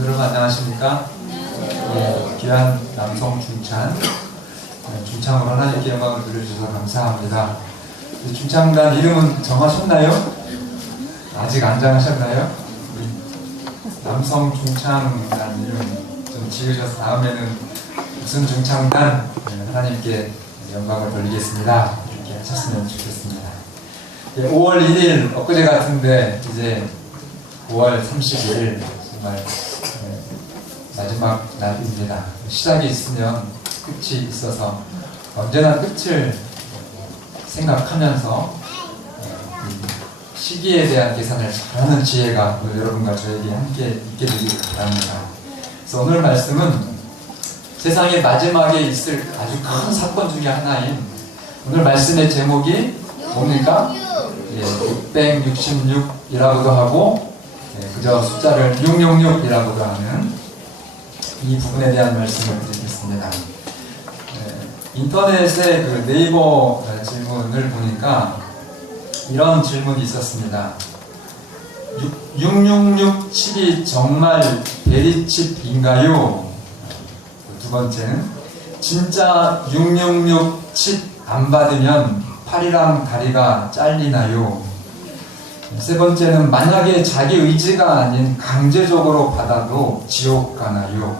여러분 안녕하십니까? 예, 귀한 남성 중창, 중창으로 하나님께 영광을 돌려주셔서 감사합니다. 중창단 이름은 정하셨나요? 아직 안 정하셨나요? 남성 중창단 이름 좀 지으셔서 다음에는 무슨 중창단 하나님께 영광을 돌리겠습니다. 이렇게 하셨으면 좋겠습니다. 예, 5월 1일 엊그제 같은데 이제 5월 31일 정말 마지막 날입니다. 시작이 있으면 끝이 있어서 언제나 끝을 생각하면서 시기에 대한 계산을 잘하는 지혜가 여러분과 저에게 함께 있게 되기를 바랍니다. 그래서 오늘 말씀은 세상의 마지막에 있을 아주 큰 사건 중에 하나인 오늘 말씀의 제목이 뭡니까? 666이라고도 하고 그저 숫자를 666이라고도 하는 이 부분에 대한 말씀을 드리겠습니다. 인터넷의 그 네이버 질문을 보니까 이런 질문이 있었습니다. 666 칩이 정말 대리칩인가요? 두 번째는 진짜 666 칩 안 받으면 팔이랑 다리가 잘리나요? 세 번째는 만약에 자기 의지가 아닌 강제적으로 받아도 지옥 가나요?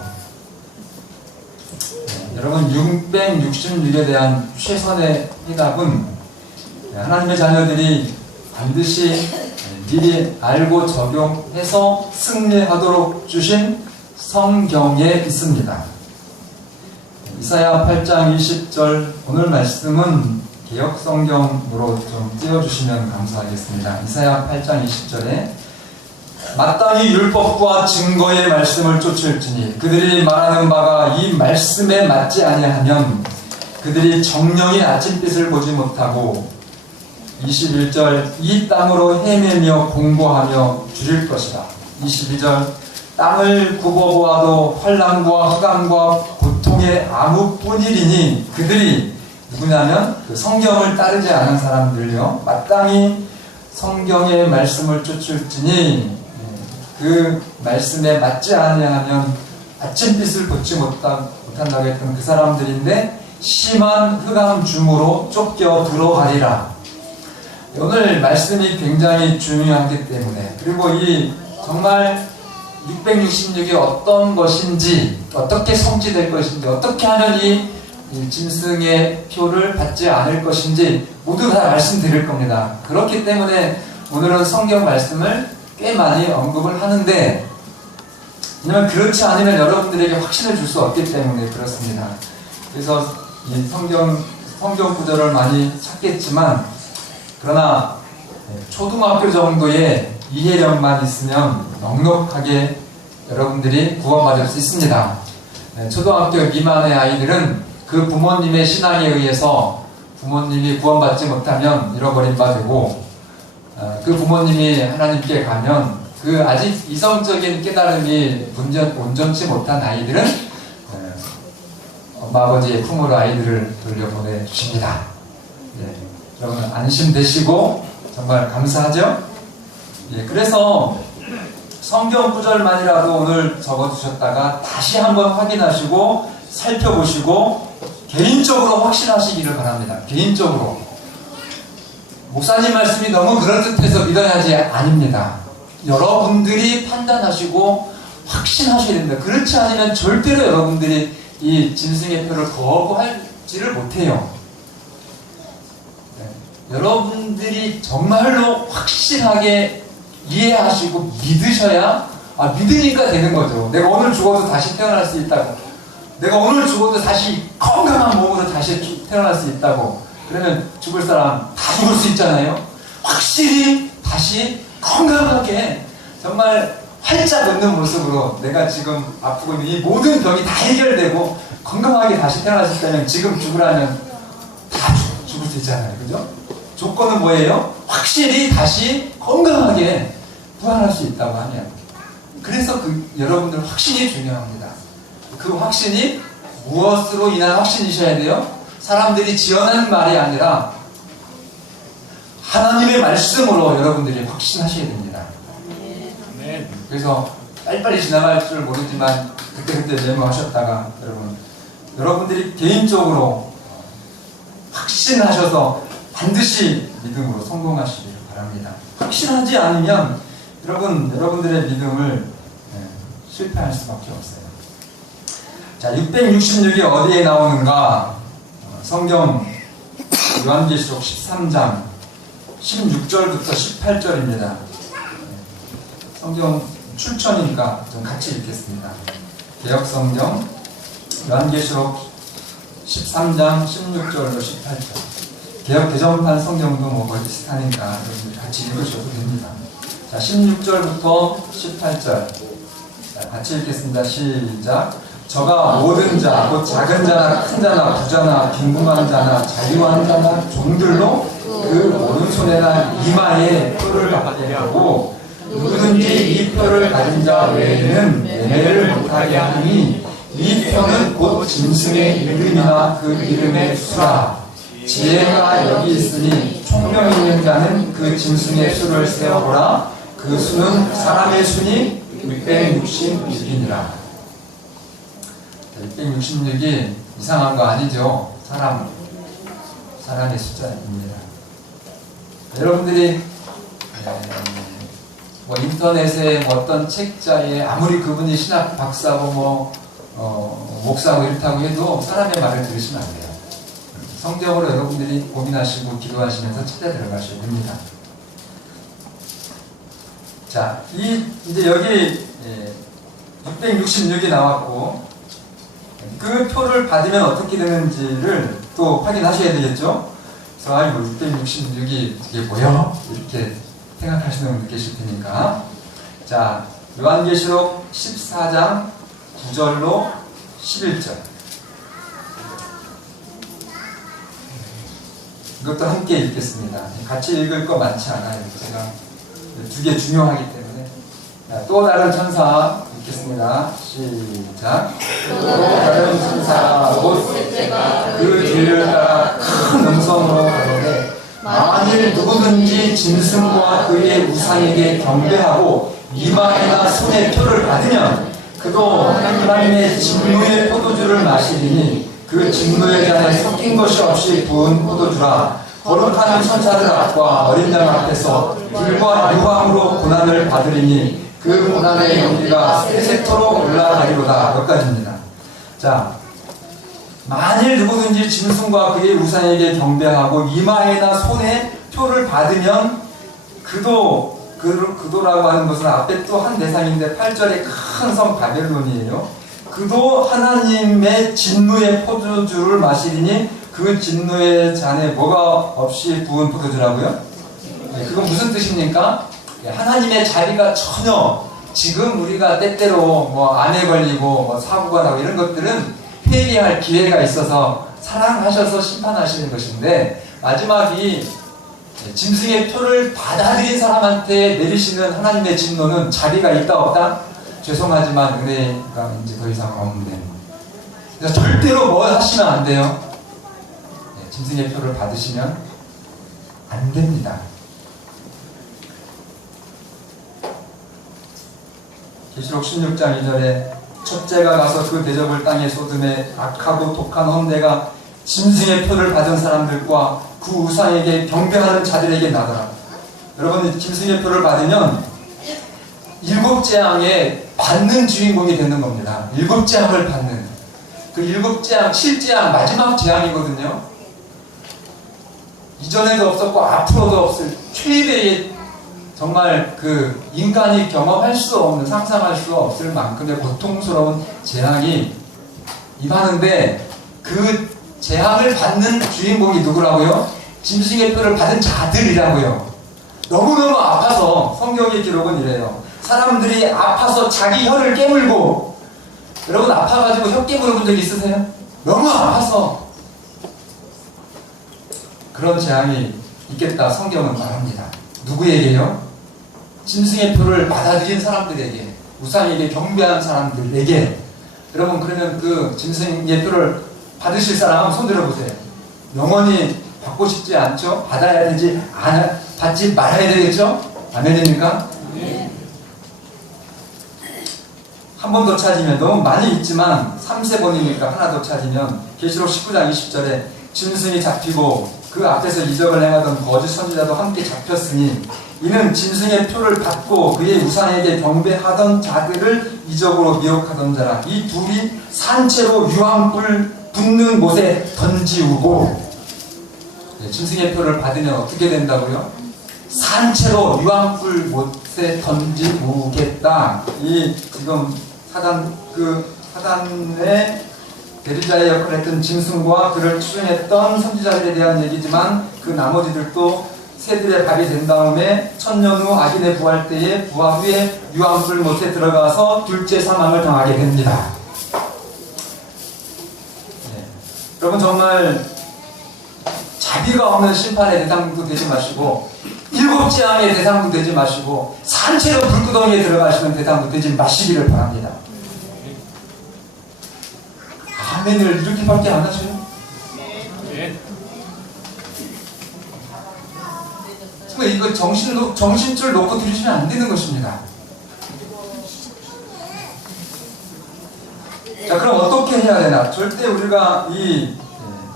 여러분 666에 대한 최선의 해답은 하나님의 자녀들이 반드시 미리 알고 적용해서 승리하도록 주신 성경에 있습니다. 이사야 8장 20절 오늘 말씀은 개역성경으로 좀 띄워주시면 감사하겠습니다. 이사야 8장 20절에 마땅히 율법과 증거의 말씀을 쫓을지니 그들이 말하는 바가 이 말씀에 맞지 아니하면 그들이 정령의 아침빛을 보지 못하고 21절 이 땅으로 헤매며 공고하며 줄일 것이다. 22절 땅을 굽어보아도 환난과 흑암과 고통의 암흑뿐이리니 그들이 누구냐면 그 성경을 따르지 않은 사람들요 마땅히 성경의 말씀을 쫓을지니 그 말씀에 맞지 아니하면 아침빛을 보지 못한다고 했던 그 사람들인데 심한 흑암 중으로 쫓겨 들어가리라. 오늘 말씀이 굉장히 중요하기 때문에 그리고 이 정말 666이 어떤 것인지 어떻게 성취될 것인지 어떻게 하면 이 짐승의 표를 받지 않을 것인지 모두 다 말씀드릴 겁니다. 그렇기 때문에 오늘은 성경 말씀을 꽤 많이 언급을 하는데 왜냐면 그렇지 않으면 여러분들에게 확신을 줄 수 없기 때문에 그렇습니다. 그래서 이 성경 구절을 많이 찾겠지만 그러나 초등학교 정도의 이해력만 있으면 넉넉하게 여러분들이 구원받을 수 있습니다. 초등학교 미만의 아이들은 그 부모님의 신앙에 의해서 부모님이 구원받지 못하면 잃어버린 바 되고 그 부모님이 하나님께 가면 그 아직 이성적인 깨달음이 온전치 못한 아이들은 엄마 아버지의 품으로 아이들을 돌려보내 주십니다. 여러분 안심되시고 정말 감사하죠? 그래서 성경 구절만이라도 오늘 적어두셨다가 다시 한번 확인하시고 살펴보시고 개인적으로 확신하시기를 바랍니다. 개인적으로 목사님 말씀이 너무 그럴듯해서 믿어야지 아닙니다. 여러분들이 판단하시고 확신하셔야 됩니다. 그렇지 않으면 절대로 여러분들이 이 짐승의 표를 거부하지를 못해요. 여러분들이 정말로 확실하게 이해하시고 믿으셔야 믿으니까 되는 거죠. 내가 오늘 죽어도 다시 태어날 수 있다고. 내가 오늘 죽어도 다시 건강한 몸으로 다시 태어날 수 있다고. 그러면 죽을 사람 다 죽을 수 있잖아요. 확실히 다시 건강하게 정말 활짝 웃는 모습으로 내가 지금 아프고 있는 이 모든 병이 다 해결되고 건강하게 다시 태어날 수 있다면 지금 죽으라면 다 죽을 수 있잖아요. 그죠? 조건은 뭐예요? 확실히 다시 건강하게 부활할 수 있다고 하면. 그래서 여러분들 확신이 중요합니다. 그 확신이 무엇으로 인한 확신이셔야 돼요? 사람들이 지어낸 말이 아니라 하나님의 말씀으로 여러분들이 확신하셔야 됩니다. 그래서 빨리빨리 지나갈 줄 모르지만 그때 메모하셨다가 여러분들이 개인적으로 확신하셔서 반드시 믿음으로 성공하시기를 바랍니다. 확신하지 않으면 여러분들의 믿음을 실패할 수밖에 없어요. 자, 666이 어디에 나오는가? 성경 요한계시록 13장 16절부터 18절입니다. 성경 출처니까 좀 같이 읽겠습니다. 개역성경 요한계시록 13장 16절로 18절. 개역 개정판 성경도 뭐 거의 비슷하니까 여러분들 같이 읽으셔도 됩니다. 자, 16절부터 18절. 자, 같이 읽겠습니다. 시작. 저가 모든 자, 곧 작은 자나 큰 자나 부자나 빈궁한 자나 자유한 자나 종들로 그 오른손에나 이마에 표를 받게 하고 누구든지 이 표를 가진 자 외에는 매매를 못하게 하니 이 표는 곧 짐승의 이름이나 그 이름의 수라. 지혜가 여기 있으니 총명 있는 자는 그 짐승의 수를 세어보라. 그 수는 사람의 수니 666이니라. 666이 이상한 거 아니죠? 사람의 숫자입니다. 여러분들이 뭐 인터넷에 뭐 어떤 책자에 아무리 그분이 신학 박사고 목사고 이렇다고 해도 사람의 말을 들으시면 안 돼요. 성경으로 여러분들이 고민하시고 기도하시면서 찾아 들어가셔야 됩니다. 자, 이제 여기 666이 나왔고 그 표를 받으면 어떻게 되는지를 또 확인하셔야 되겠죠? 그래서 아이고 666이 이게 뭐야? 이렇게 생각하시는 분들 계실 테니까. 자, 요한계시록 14장 9절로 11절. 이것도 함께 읽겠습니다. 같이 읽을 거 많지 않아요. 제가 두 개 중요하기 때문에. 자, 또 다른 천사 읽겠습니다. 시작. 또 다른 천사 곧 그 뒤를 따라 큰 음성으로 가로되 만일 누구든지 짐승과 그의 우상에게 경배하고 이마에나 손에 표를 받으면 그도 하나님의 진노의 포도주를 마시리니 그 진노의 잔에 섞인 것이 없이 부은 포도주라. 거룩한 천사들 앞과 어린 양 앞에서 불과 유황으로 고난을 받으리니 그 고난의 연기가 세세토록 올라가리로다. 여기까지입니다. 자, 만일 누구든지 짐승과 그의 우상에게 경배하고 이마에나 손에 표를 받으면 그도라고 하는 것은 앞에 또 한 대상인데 8절에 큰 성 바벨론이에요. 그도 하나님의 진노의 포도주를 마시리니 그 진노의 잔에 뭐가 없이 부은 포도주라고요? 네, 그건 무슨 뜻입니까? 하나님의 자리가 전혀 지금 우리가 때때로 뭐 암에 걸리고 뭐 사고가 나고 이런 것들은 회개할 기회가 있어서 사랑하셔서 심판하시는 것인데 마지막이 짐승의 표를 받아들인 사람한테 내리시는 하나님의 진노는 자비가 있다 없다? 죄송하지만 은혜가 이제 더 이상 없는데 그래서 절대로 뭐 하시면 안 돼요. 짐승의 표를 받으시면 안 됩니다. 계시록 16장 2절에 첫째가 가서 그 대접을 땅에 쏟음에 악하고 독한 헌내가 짐승의 표를 받은 사람들과 그 우상에게 경배하는 자들에게 나더라. 여러분, 짐승의 표를 받으면 7재앙에 받는 주인공이 되는 겁니다. 7재앙을 받는. 그 7재앙, 7재앙 마지막 재앙이거든요. 이전에도 없었고 앞으로도 없을 최대의 정말 그 인간이 경험할 수 없는, 상상할 수 없을 만큼의 고통스러운 재앙이 임하는데 그 재앙을 받는 주인공이 누구라고요? 짐승의 표를 받은 자들이라고요. 너무너무 아파서 성경의 기록은 이래요. 사람들이 아파서 자기 혀를 깨물고, 여러분 아파가지고 혀 깨물어 본 적 있으세요? 너무 아파서 그런 재앙이 있겠다 성경은 말합니다. 누구에게요? 짐승의 표를 받아들인 사람들에게, 우상에게 경배한 사람들에게. 여러분, 그러면 그 짐승의 표를 받으실 사람 한번 손 들어보세요. 영원히 받고 싶지 않죠? 받아야 되지, 받지 말아야 되겠죠? 아멘입니까? 네. 한 번 더 찾으면 너무 많이 있지만 3세 번이니까 하나 더 찾으면 계시록 19장 20절에 짐승이 잡히고 그 앞에서 이적을 행하던 거짓 선지자도 함께 잡혔으니 이는 짐승의 표를 받고 그의 우상에게 경배하던 자들을 이적으로 미혹하던 자라. 이 둘이 산채로 유황불 붙는 곳에 던지우고, 짐승의 표를 받으면 어떻게 된다고요? 산채로 유황불 못에 던지우겠다. 이 지금 사단의 대리자의 역할을 했던 짐승과 그를 추종했던 선지자들에 대한 얘기지만 그 나머지들도 새들의 밥이 된 다음에 천년 후 악인의 부활 때에 부활 후에 유황불 못에 들어가서 둘째 사망을 당하게 됩니다. 여러분 정말 자비가 없는 심판의 대상도 되지 마시고 일곱 재앙의 대상도 되지 마시고 산채로 불구덩이에 들어가시는 대상도 되지 마시기를 바랍니다. 아멘을 이렇게밖에 안 하셔요? 정말 이거 정신줄 놓고 들으시면 안 되는 것입니다. 자, 그럼 어떻게 해야 되나? 절대 우리가 이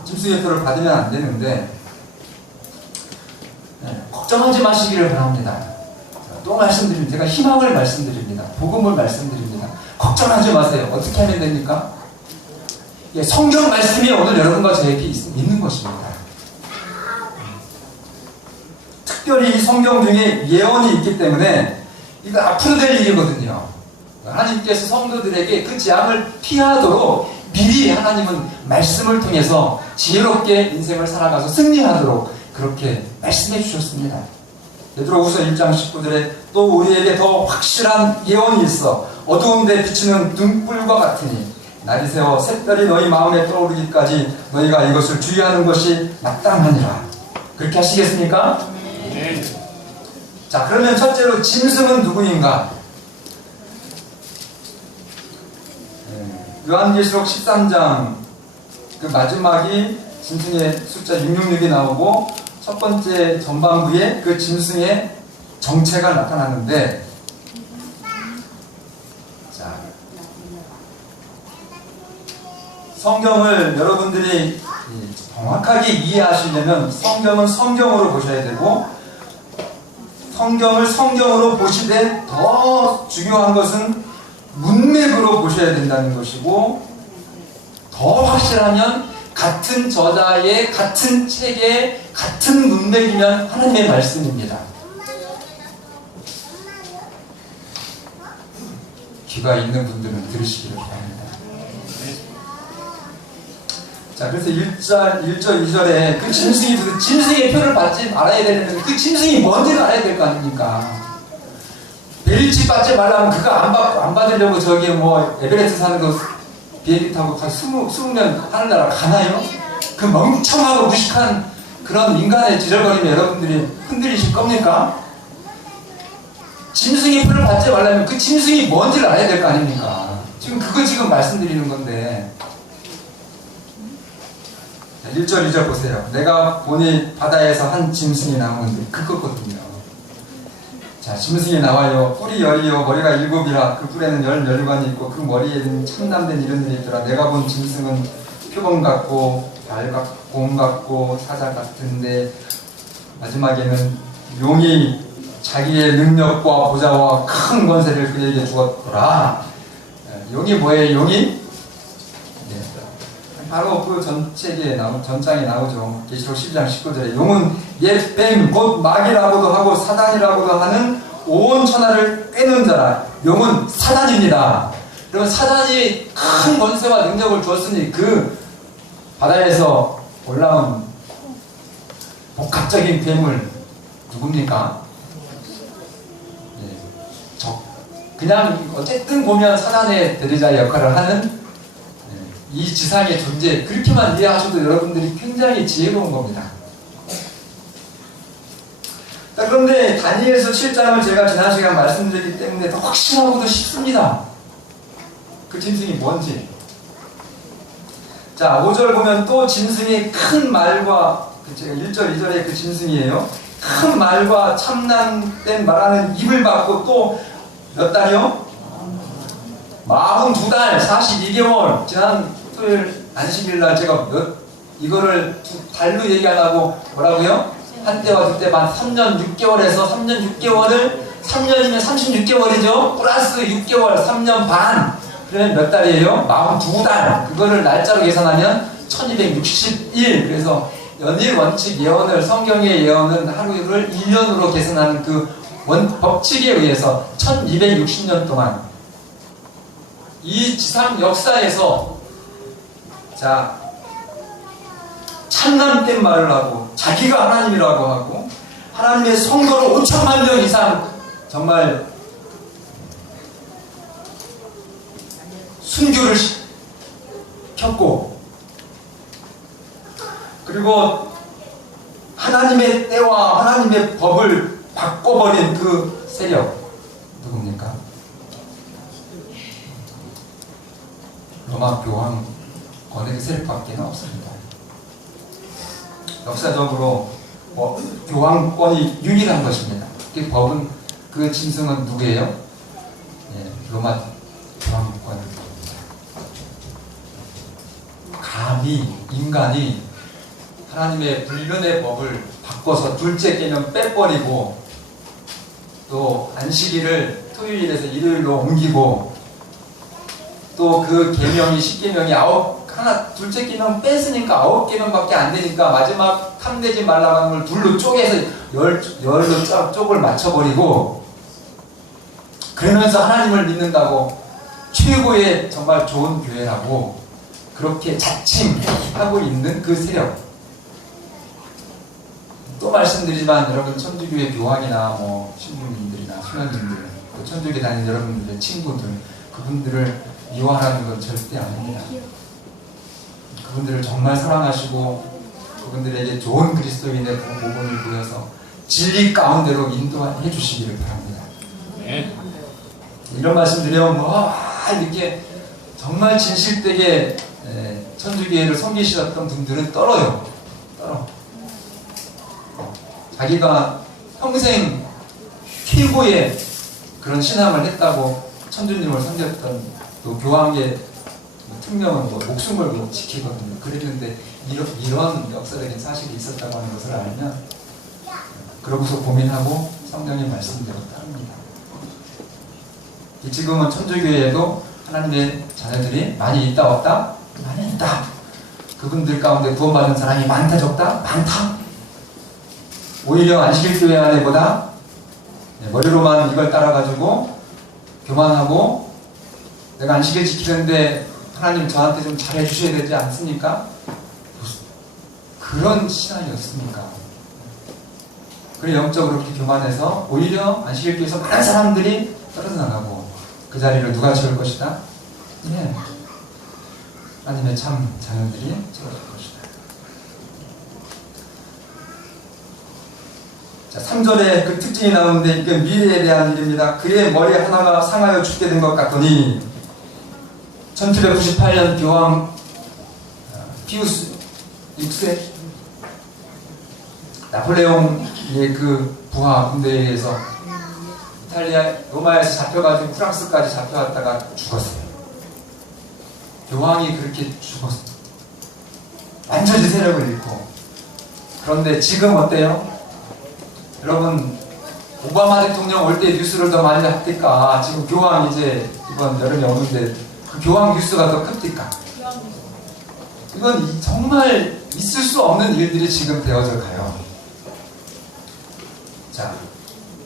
짐승의 표를 받으면 안 되는데, 걱정하지 마시기를 바랍니다. 또 말씀드립니다. 제가 희망을 말씀드립니다. 복음을 말씀드립니다. 걱정하지 마세요. 어떻게 하면 됩니까? 성경 말씀이 오늘 여러분과 저에게 있는 것입니다. 특별히 이 성경 중에 예언이 있기 때문에 이거 앞으로 될 일이거든요. 하나님께서 성도들에게 그 재앙을 피하도록 미리 하나님은 말씀을 통해서 지혜롭게 인생을 살아가서 승리하도록 그렇게 말씀해 주셨습니다. 베드로후서 1장 19절에 또 우리에게 더 확실한 예언이 있어 어두운 데 비치는 등불과 같으니 날이 새워 샛별이 너희 마음에 떠오르기까지 너희가 이것을 주의하는 것이 마땅하니라. 그렇게 하시겠습니까? 네. 자, 그러면 첫째로 짐승은 누구인가? 요한계시록 13장 그 마지막이 짐승의 숫자 666이 나오고 첫 번째 전반부에 그 짐승의 정체가 나타나는데, 자, 성경을 여러분들이 정확하게 이해하시려면 성경은 성경으로 보셔야 되고, 성경을 성경으로 보시되 더 중요한 것은 문맥으로 보셔야 된다는 것이고, 더 확실하면 같은 저자의 같은 책의 같은 문맥이면 하나님의 말씀입니다. 귀가 있는 분들은 들으시기를 바랍니다. 자, 그래서 1절 2절에 그 짐승의 표를 받지 말아야 되는데 그 짐승이 뭔지를 알아야 될 거 아닙니까? 베리집 받지 말라면 그거 안 받으려고 저기 뭐 에베레스트 사는 거 비행기 타고 숨으면 하늘나라 가나요? 그 멍청하고 무식한 그런 인간의 지저거림에 여러분들이 흔들리실 겁니까? 짐승의 표를 받지 말라면 그 짐승이 뭔지를 알아야 될 거 아닙니까? 지금 말씀드리는 건데. 1절 2절 보세요. 내가 보니 바다에서 한 짐승이 나오는데 그거거든요. 자, 짐승이 나와요. 뿔이 열이요 머리가 7이라 그 뿔에는 10멸관이 있고 그 머리에는 참남된 이름들이 있더라. 내가 본 짐승은 표범 같고 발 같고 곰 같고 사자 같은데 마지막에는 용이 자기의 능력과 보좌와 큰 권세를 그에게 주었더라. 용이 뭐예요? 용이? 바로 그 전장에 나오죠. 계시록 12장 19절에 용은 옛 뱀 곧 마귀라고도 하고 사단이라고도 하는 온 천하를 꿰는 자라. 용은 사단입니다. 그러면 사단이 큰 권세와 능력을 주었으니 그 바다에서 올라온 복합적인 괴물 누굽니까? 그냥 어쨌든 보면 사단의 대리자의 역할을 하는 이 지상의 존재, 그렇게만 이해하셔도 여러분들이 굉장히 지혜로운 겁니다. 자, 그런데 다니엘서 7장을 제가 지난 시간 말씀드렸기 때문에 더 확실하고도 쉽습니다. 그 짐승이 뭔지. 자, 5절 보면 또 짐승이 큰 말과, 제가 1절 2절에 그 짐승이에요. 큰 말과 참난된 말하는 입을 받고 또 몇 달이요? 42달 42개월 지난 토요일 안식일날 제가 이거를 달로 얘기 안 하고 뭐라고요? 한때와 그때만 3년 6개월에서 3년 6개월을 3년이면 36개월이죠. 플러스 6개월 3년 반. 그러면 몇 달이에요? 42달. 그거를 날짜로 계산하면 1261. 그래서 연일 원칙 예언을 성경의 예언은 하루를 1년으로 계산하는 그 법칙에 의해서 1260년 동안 이 지상 역사에서 자 참남된 말을 하고 자기가 하나님이라고 하고 하나님의 성도를 5천만 명 이상 정말 순교를 시켰고 그리고 하나님의 때와 하나님의 법을 바꿔버린 그 세력 누굽니까? 로마 교황 권력의 세력밖에 없습니다. 역사적으로 교황권이 유일한 것입니다. 그 법은 그 짐승은 누구예요? 예, 로마 교황권. 감히 인간이 하나님의 불변의 법을 바꿔서 둘째 계명 빼버리고 또 안식일을 토요일에서 일요일로 옮기고 또 그 계명이 10계명이 둘째 계명 뺐으니까 9계명밖에 안 되니까 마지막 탐내지 말라고 하는 걸 둘로 쪼개서 열로 쪽을 맞춰버리고 그러면서 하나님을 믿는다고 최고의 정말 좋은 교회라고 그렇게 자칭하고 있는 그 세력. 또 말씀드리지만 여러분 천주교의 교황이나 신부님들이나 수녀님들 또 천주교 다니는 여러분들의 친구들 그분들을 미워하는 건 절대 아닙니다. 그분들을 정말 사랑하시고 그분들에게 좋은 그리스도인의 복음을 보여서 진리 가운데로 인도해 주시기를 바랍니다. 네. 이런 말씀 드리면 이렇게 정말 진실되게 천주교회를 섬기시던 분들은 떨어. 자기가 평생 최고의 그런 신앙을 했다고 천주님을 섬겼던 또 교황의 특명은 목숨 걸고 지키거든요. 그랬는데 이런 역사적인 사실이 있었다고 하는 것을 알면 그러고서 고민하고 성경의 말씀대로 따릅니다. 지금은 천주교회에도 하나님의 자녀들이 많이 있다 없다? 많이 있다. 그분들 가운데 구원받은 사람이 많다 적다? 많다. 오히려 안식일 교회 안에보다 머리로만 이걸 따라가지고 교만하고 내가 안식일 지키는데 하나님 저한테 좀 잘해주셔야 되지 않습니까? 그런 신앙이었습니까? 그래 영적으로 그렇게 교만해서 오히려 안식일 교회에서 많은 사람들이 떨어져 나가고 그 자리를 누가 채울 것이다? 예, 하나님의 참 자녀들이 채워줄 것이다. 자, 3절에 그 특징이 나오는데 이게 미래에 대한 일입니다. 그의 머리 하나가 상하여 죽게 된 것 같더니 1798년 교황 피우스 6세 나폴레옹의 그 부하 군대에 의해서 이탈리아 로마에서 잡혀가지고 프랑스까지 잡혀갔다가 죽었어요. 교황이 그렇게 죽었어요. 완전히 세력을 잃고. 그런데 지금 어때요? 여러분 오바마 대통령 올 때 뉴스를 더 많이 합니까? 지금 교황 이제 이번 여름에 오는데 그 교황 뉴스가 더 큽니까? 이건 정말 있을 수 없는 일들이 지금 되어져 가요. 자,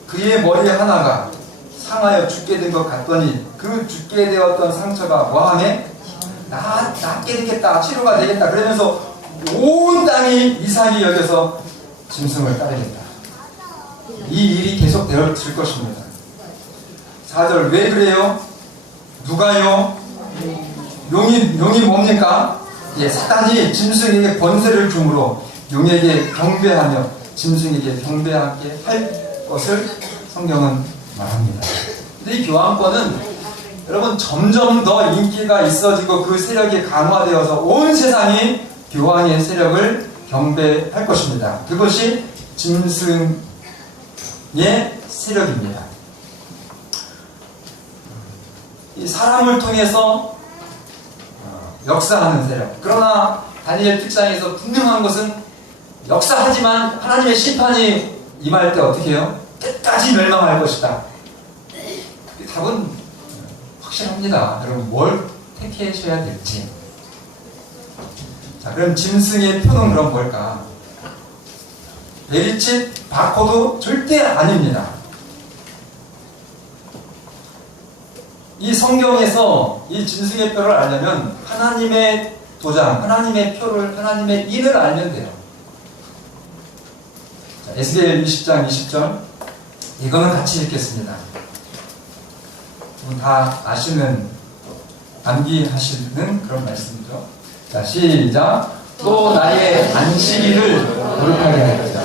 그의 머리 하나가 상하여 죽게 된 것 같더니 그 죽게 되었던 상처가 뭐하네? 낫게 되겠다, 치료가 되겠다. 그러면서 온 땅이 이상히 여겨서 짐승을 따르겠다. 이 일이 계속 되어질 것입니다. 4절 왜 그래요? 누가요? 용이 뭡니까? 예, 사단이 짐승에게 번세를 줌으로 용에게 경배하며 짐승에게 경배하게 할 것을 성경은 말합니다. 근데 이 교황권은 여러분 점점 더 인기가 있어지고 그 세력이 강화되어서 온 세상이 교황의 세력을 경배할 것입니다. 그것이 짐승의 세력입니다. 이 사람을 통해서 역사하는 세력. 그러나 다니엘 특장에서 분명한 것은 역사하지만 하나님의 심판이 임할 때 어떻게 해요? 끝까지 멸망할 것이다. 답은 확실합니다. 여러분 뭘 택하셔야 될지. 자, 그럼 짐승의 표는 그럼 뭘까? 베리칫 바코드 절대 아닙니다. 이 성경에서 이 짐승의 표를 알려면 하나님의 도장, 하나님의 표를, 하나님의 인을 알면 돼요. 자, 에스겔 20장 20절 이거는 같이 읽겠습니다. 다 아시는, 암기하시는 그런 말씀이죠. 자, 시작. 또 나의 안식일을 거룩하게 할 것이다.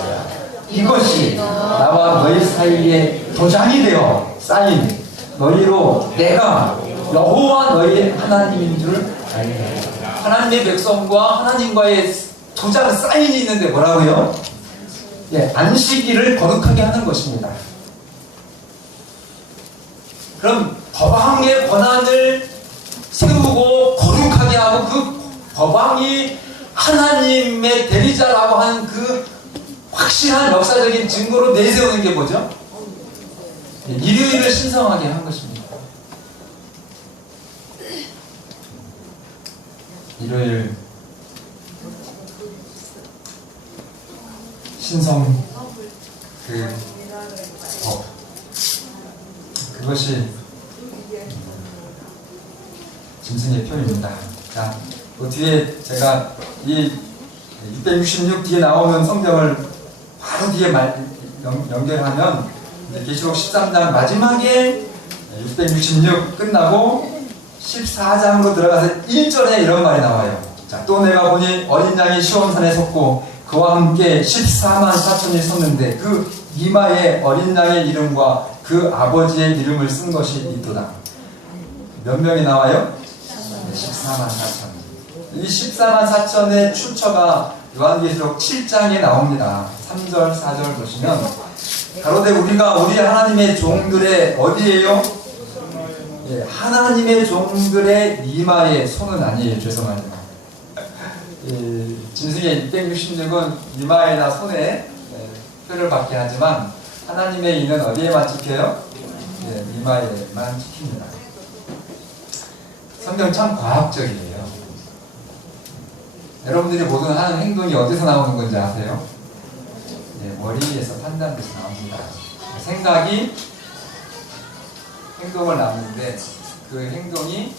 이것이 나와 너희 사이에 도장이 되어 쌓인 너희로 내가 여호와 너희 하나님인 줄 알게. 하나님의 백성과 하나님과의 도장 사인이 있는데 뭐라고요? 예, 안식일을 거룩하게 하는 것입니다. 그럼 법왕의 권한을 세우고 거룩하게 하고 그 법왕이 하나님의 대리자라고 하는 그 확실한 역사적인 증거로 내세우는 게 뭐죠? 일요일을 신성하게 한 것입니다. 일요일 신성 그 법, 그것이 짐승의 표입니다. 자, 그 뒤에 제가 이 666 뒤에 나오는 성경을 바로 뒤에 연결하면 계시록 13장 마지막에 666 끝나고 14장으로 들어가서 1절에 이런 말이 나와요. 자, 또 내가 보니 어린 양이 시온산에 섰고 그와 함께 14만 4천이 섰는데 그 이마에 어린 양의 이름과 그 아버지의 이름을 쓴 것이 있도다. 몇 명이 나와요? 14만 4천. 이 14만 4천의 출처가 요한계시록 7장에 나옵니다. 3절, 4절 보시면 가로되 우리가 우리 하나님의 종들의 어디에요? 예, 하나님의 종들의 이마에 손은 아니에요. 죄송합니다. 예, 짐승의 666은 이마에나 손에 표를 받게 하지만 하나님의 이는 어디에만 찍혀요? 예, 이마에만 찍힙니다. 성경 참 과학적이에요. 여러분들이 모든 하는 행동이 어디서 나오는 건지 아세요? 예, 머리에서 판단돼서 나옵니다. 생각이 행동을 낳는데 그 행동이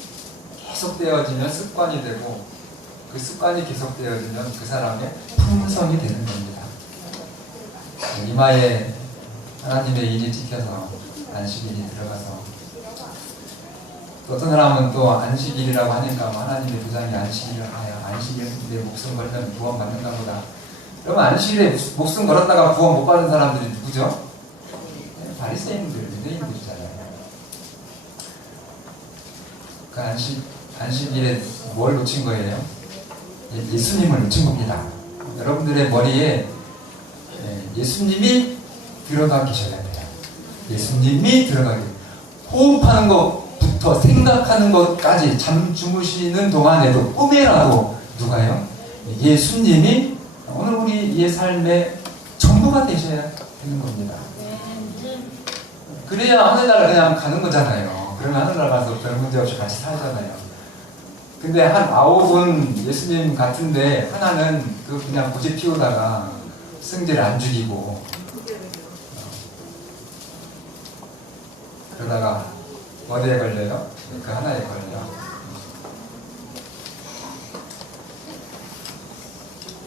계속되어지면 습관이 되고 그 습관이 계속되어지면 그 사람의 품성이 되는 겁니다. 이마에 하나님의 인이 찍혀서 안식일이 들어가서 어떤 사람은 또 안식일이라고 하니까 하나님의 도장이 안식일을 안식일에 목숨 걸면 구원 받는가 보다. 그러면 안식일에 목숨 걸었다가 구원 못 받은 사람들이 누구죠? 바리새인들, 유대인들이잖아요. 그 안식일에 뭘 놓친 거예요? 예수님을 놓친 겁니다. 여러분들의 머리에 예수님이 들어가 계셔야 돼요. 예수님이 들어가게. 호흡하는 것부터 생각하는 것까지 잠 주무시는 동안에도 꿈에라도 누가요? 예수님이 오늘 우리의 삶의 전부가 되셔야 되는 겁니다. 그래야 하늘나라 그냥 가는 거잖아요. 그러면 하늘나라 가서 별 문제 없이 같이 살잖아요. 근데 한 9은 예수님 같은데 하나는 그냥 고집 피우다가 승질을 안 죽이고 그러다가 어디에 걸려요? 그 하나에 걸려요.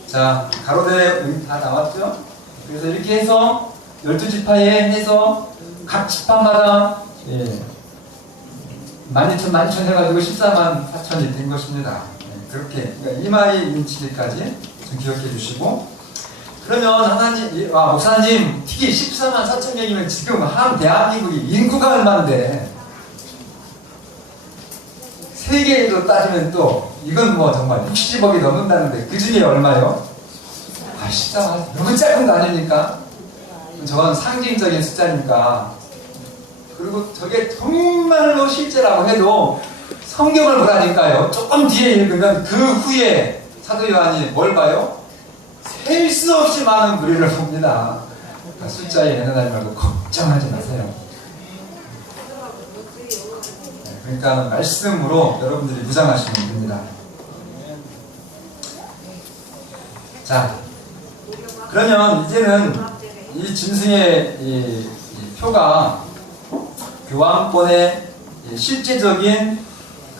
자, 가로대 다 나왔죠? 그래서 이렇게 해서 12지파에 해서 각 지파마다 12,000 해가지고 14만 4천이 된 것입니다. 그렇게 그러니까 이마에 인치기까지 좀 기억해 주시고, 그러면 하나님, 목사님 특히 14만 4천 명이면 지금 대한민국이 인구가 얼마인데 세계로 따지면 또 이건 뭐 정말 60억이 넘는다는데 그 중에 얼마요? 14만, 너무 작은 거 아닙니까? 저건 상징적인 숫자니까. 그리고 저게 정말로 실제라고 해도 성경을 보라니까요. 조금 뒤에 읽으면 그 후에 사도 요한이 뭘 봐요? 셀 수 없이 많은 무리를 봅니다. 그러니까 숫자에 연연하지 말고 걱정하지 마세요. 그러니까 말씀으로 여러분들이 무장하시면 됩니다. 자, 그러면 이제는 이 짐승의 이 표가 교황권의 실제적인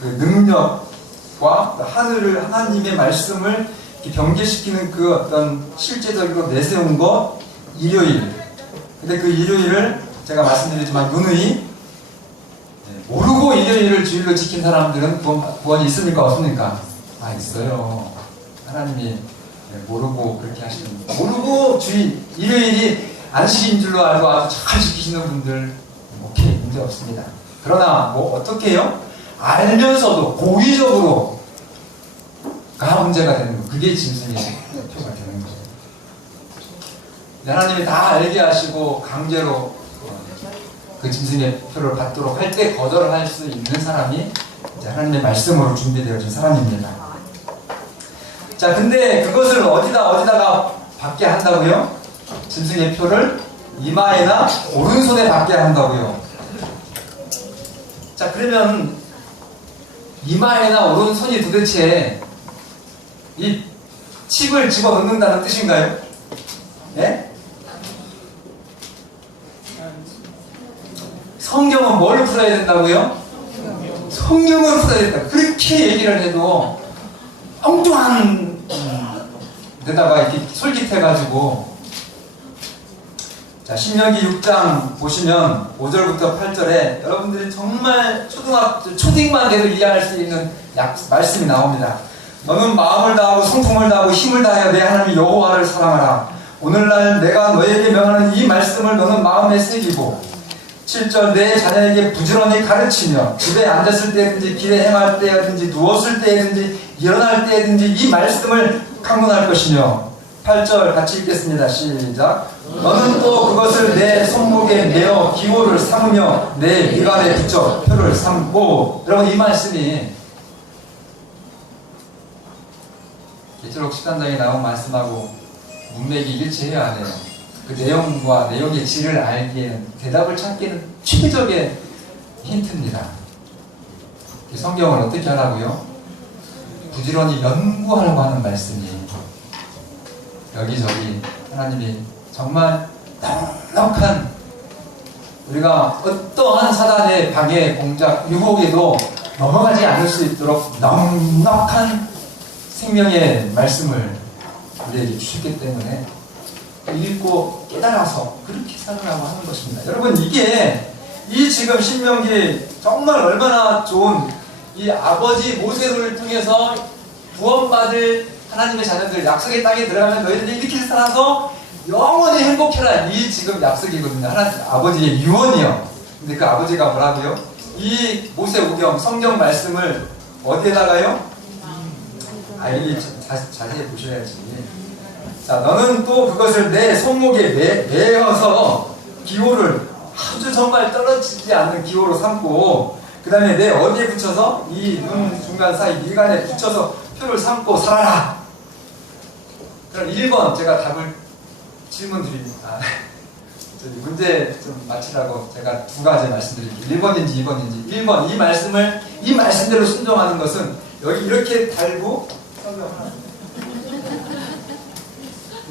그 능력과 하나님의 말씀을 경계시키는 그 어떤 실제적으로 내세운 것, 일요일. 근데 그 일요일을 제가 말씀드리지만 누누이 모르고 일요일을 주일로 지킨 사람들은 구원이 있습니까? 없습니까? 아, 있어요. 하나님이 모르고 그렇게 하시는, 모르고 주일, 일요일이 안식인 줄로 알고 아주 잘 지키시는 분들, 오케이, 문제 없습니다. 그러나 뭐 어떻게 해요? 알면서도 고의적으로 가 문제가 되는 거. 그게 짐승의 표가 되는 거죠. 하나님이 다 알게 하시고 강제로 그 짐승의 표를 받도록 할 때 거절할 수 있는 사람이 이제 하나님의 말씀으로 준비되어진 사람입니다. 자, 근데 그것을 어디다가 받게 한다고요? 짐승의 표를 이마에나 오른손에 받게 한다고요. 자, 그러면 이마에나 오른손이 도대체 이 칩을 집어넣는다는 뜻인가요? 예? 성경은 뭘 풀어야 된다고요? 성경을 풀어야 된다. 그렇게 얘기를 해도 엉뚱한 데다가 이렇게 솔깃해가지고, 자, 신명기 6장 보시면 5절부터 8절에 여러분들이 정말 초딩만 돼도 이해할 수 있는 말씀이 나옵니다. 너는 마음을 다하고 성품을 다하고 힘을 다하여 내 하나님 여호와를 사랑하라. 오늘날 내가 너에게 명하는 이 말씀을 너는 마음에 새기고 7절 내 자녀에게 부지런히 가르치며 집에 앉았을 때든지 길에 행할 때든지 누웠을 때든지 일어날 때든지 이 말씀을 강론할 것이며 8절 같이 읽겠습니다. 시작. 너는 또 그것을 내 손목에 메어 기호를 삼으며 내 미간에 붙여 표를 삼고. 여러분, 이 말씀이 계시록 13장에 나온 말씀하고 문맥이 일치해야 하네요. 그 내용과 내용의 질을 알기에는, 대답을 찾기에는 최적의 힌트입니다. 성경을 어떻게 하라고요? 부지런히 연구하라고 하는 말씀이 여기저기 하나님이 정말 넉넉한, 우리가 어떠한 사단의 방해, 공작, 유혹에도 넘어가지 않을 수 있도록 넉넉한 생명의 말씀을 우리에게 주셨기 때문에 읽고 깨달아서 그렇게 살아가고 하는 것입니다. 여러분, 이 지금 신명기 정말 얼마나 좋은, 이 아버지 모세를 통해서 구원받을 하나님의 자녀들, 약속의 땅에 들어가면 너희들이 이렇게 살아서 영원히 행복해라, 이 지금 약속이거든요. 하나님 아버지의 유언이요. 근데 그 아버지가 뭐라고요? 이 모세오경 성경 말씀을 어디에다가요? 여기 자세히 보셔야지. 자, 너는 또 그것을 내 손목에 메어서 기호를 아주 정말 떨어지지 않는 기호로 삼고, 그 다음에 내 어디에 붙여서 이 눈 중간 사이 미간에 붙여서 표를 삼고 살아라. 그럼 1번 제가 답을 질문 드립니다. 문제 좀 맞히라고 제가 두 가지 말씀드릴게요. 1번인지 2번인지. 1번, 이 말씀대로 순종하는 것은 여기 이렇게 달고,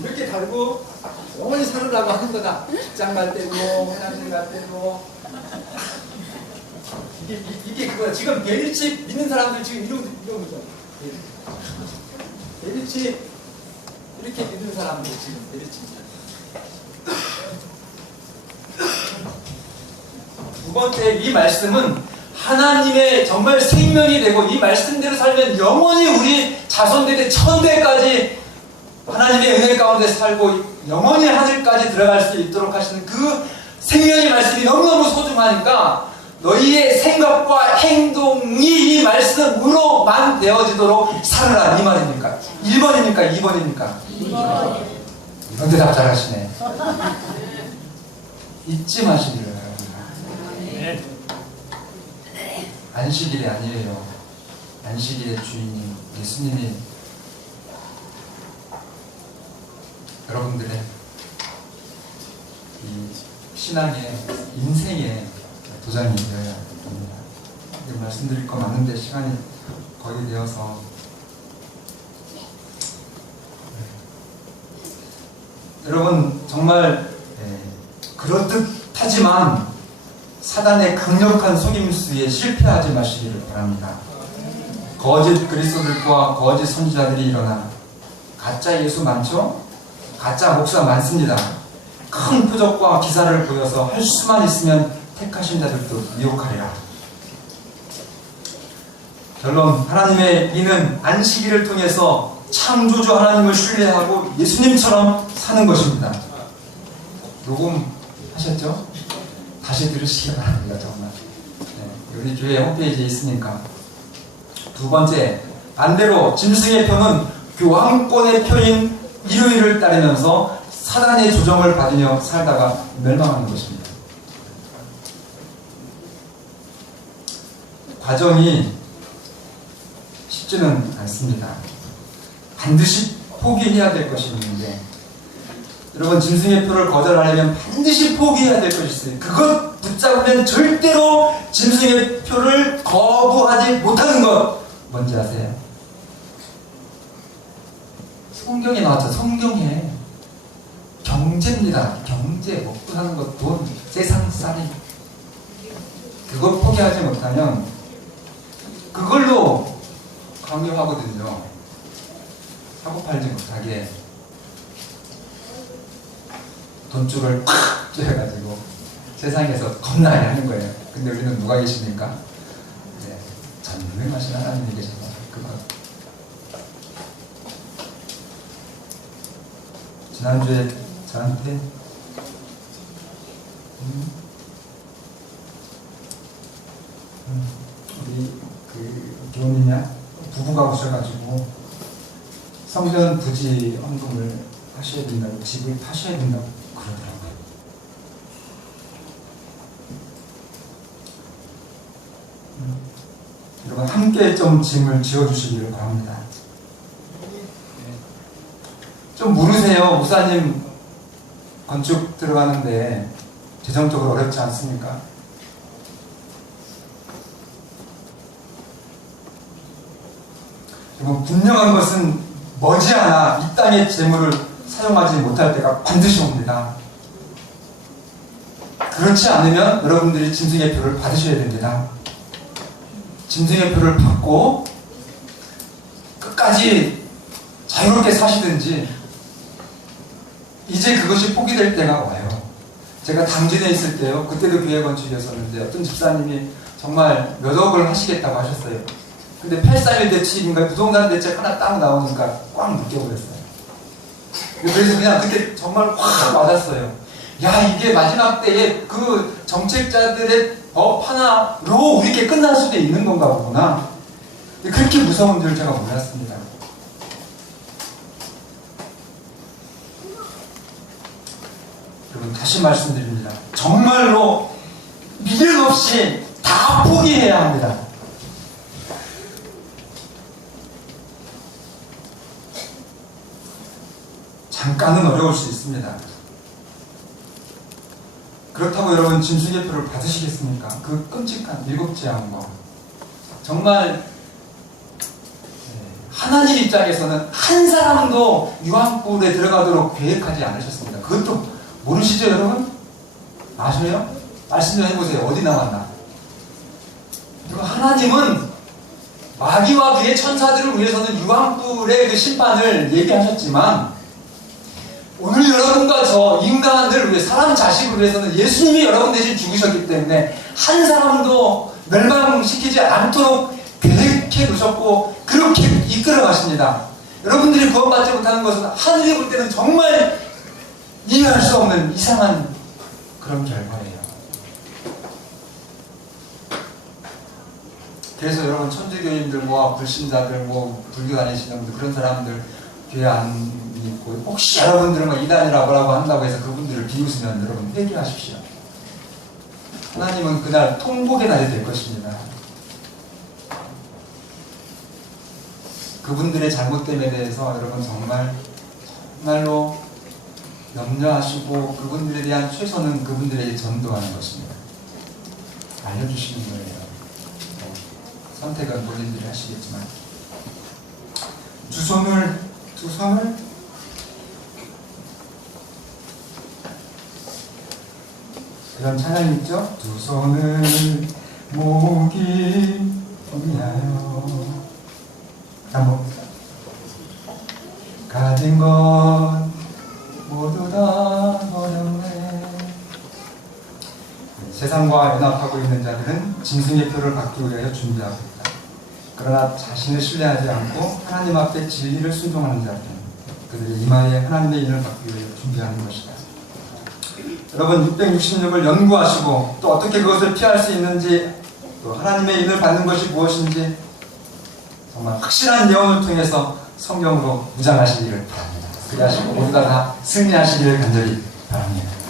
이렇게 달고 영원히 살으라고 하는 거다. 직장 갈 때도, 화장실 갈 때도. 이게 그거야. 지금 베리칩 믿는 사람들 지금 이러고 있죠. 베리칩 이렇게 믿는 사람들 지금 베리칩. 두 번째, 이 말씀은 하나님의 정말 생명이 되고, 이 말씀대로 살면 영원히 우리 자손들의 천대까지 하나님의 은혜 가운데 살고 영원히 하늘까지 들어갈 수 있도록 하시는 그 생명의 말씀이 너무너무 소중하니까 너희의 생각과 행동이 이 말씀으로만 되어지도록 살아라, 이 말입니까? 1번입니까? 2번입니까? 2번. 이번 대답 잘하시네. 잊지 마시기를. 안식일이 아니에요. 안식일의 주인님 예수님이 여러분들의 이 신앙의 인생의 도장이 되어야 됩니다. 말씀드릴 거 많은데 시간이 거의 되어서 여러분 정말 그렇듯하지만 사단의 강력한 속임수에 실패하지 마시기를 바랍니다. 거짓 그리스도들과 거짓 선지자들이 일어나 가짜 예수 많죠? 가짜 목사 많습니다. 큰 표적과 기사를 보여서 할 수만 있으면 택하신 자들도 미혹하리라. 결론, 하나님의 이는 안식일을 통해서 창조주 하나님을 신뢰하고 예수님처럼 사는 것입니다. 녹음하셨죠? 다시 들으시기 바랍니다. 정말 우리 교회 홈페이지에 있으니까. 두 번째, 반대로 짐승의 표는 교황권의 표인 일요일을 따르면서 사단의 조정을 받으며 살다가 멸망하는 것입니다. 과정이 쉽지는 않습니다. 반드시 포기해야 될 것이 있는데, 여러분 짐승의 표를 거절하려면 반드시 포기해야 될 것이 있어요. 그것 붙잡으면 절대로 짐승의 표를 거부하지 못하는 것 뭔지 아세요? 성경에 나왔죠. 성경에 경제입니다. 경제, 먹고 사는 것, 돈, 세상살이. 그걸 포기하지 못하면 그걸로 강요하거든요. 사고 팔지 못하게 돈줄을 콱 쬐가지고 세상에서 겁나게 하는 거예요. 근데 우리는 누가 계십니까? 전능하신 하나님이 계셔서 그거. 지난주에 저한테 우리 그 교우님이야 부부가 오셔가지고 성전 부지 헌금을 하셔야 된다고, 집을 파셔야 된다고 그러더라고요. 여러분 함께 좀 짐을 지어주시기를 바랍니다. 좀 물으세요. 목사님 건축 들어가는데 재정적으로 어렵지 않습니까? 여러분 분명한 것은 머지않아 이 땅의 재물을 사용하지 못할 때가 반드시 옵니다. 그렇지 않으면 여러분들이 짐승의 표를 받으셔야 됩니다. 짐승의 표를 받고 끝까지 자유롭게 사시든지, 이제 그것이 포기될 때가 와요. 제가 당진에 있을 때요, 그때도 교회 건축이었었는데 어떤 집사님이 정말 몇 억을 하시겠다고 하셨어요. 근데 831 대책인가 부동산 대책 하나 딱 나오니까 꽉 묶여버렸어요. 그래서 그냥 그때 정말 확 와닿았어요. 야, 이게 마지막 때에 그 정책자들의 법 하나로 우리께 끝날 수도 있는 건가 보구나. 그렇게 무서운 줄 제가 몰랐습니다. 여러분 다시 말씀드립니다. 정말로 미련 없이 다 포기해야 합니다. 잠깐은 어려울 수 있습니다. 그렇다고 여러분 짐승의 표를 받으시겠습니까? 그 끔찍한 일곱째한 거. 정말 하나님 입장에서는 한 사람도 유황불에 들어가도록 계획하지 않으셨습니다. 그것도 모르시죠 여러분? 아셔요? 말씀 좀 해보세요. 어디 나왔나? 그리고 하나님은 마귀와 그의 천사들을 위해서는 유황불의 그 심판을 얘기하셨지만, 오늘 여러분과 저 인간들을 위해, 사람 자식을 위해서는 예수님이 여러분 대신 죽으셨기 때문에 한 사람도 멸망시키지 않도록 계획해 두셨고 그렇게 이끌어 가십니다. 여러분들이 구원받지 못하는 것은 하늘이 볼 때는 정말 이해할 수 없는 이상한 그런 결과예요. 그래서 여러분 천주교인들, 불신자들, 불교 다니시는 분들, 그런 사람들 교회 안 있고, 혹시 여러분들은 이단이라고 한다고 해서 그분들을 비웃으면 여러분 회개하십시오. 하나님은 그날 통곡의 날이 될 것입니다. 그분들의 잘못됨에 대해서 여러분 정말로 염려하시고 그분들에 대한 최선은 그분들에게 전도하는 것입니다. 알려주시는 거예요. 선택은 본인들이 하시겠지만 두 손을 그런 찬양이 있죠? 두 손을 모기 위하여 한번 가진 것 모두 다 버렸네. 세상과 연합하고 있는 자들은 짐승의 표를 받기 위하여 준비하고 있다. 그러나 자신을 신뢰하지 않고 하나님 앞에 진리를 순종하는 자들은 그들의 이마에 하나님의 인을 받기 위하여 준비하는 것이다. 여러분 666을 연구하시고 또 어떻게 그것을 피할 수 있는지 또 하나님의 인을 받는 것이 무엇인지 정말 확실한 예언을 통해서 성경으로 무장하시기를 바랍니다. 그리하시고 모두가 다 승리하시기를 간절히 바랍니다.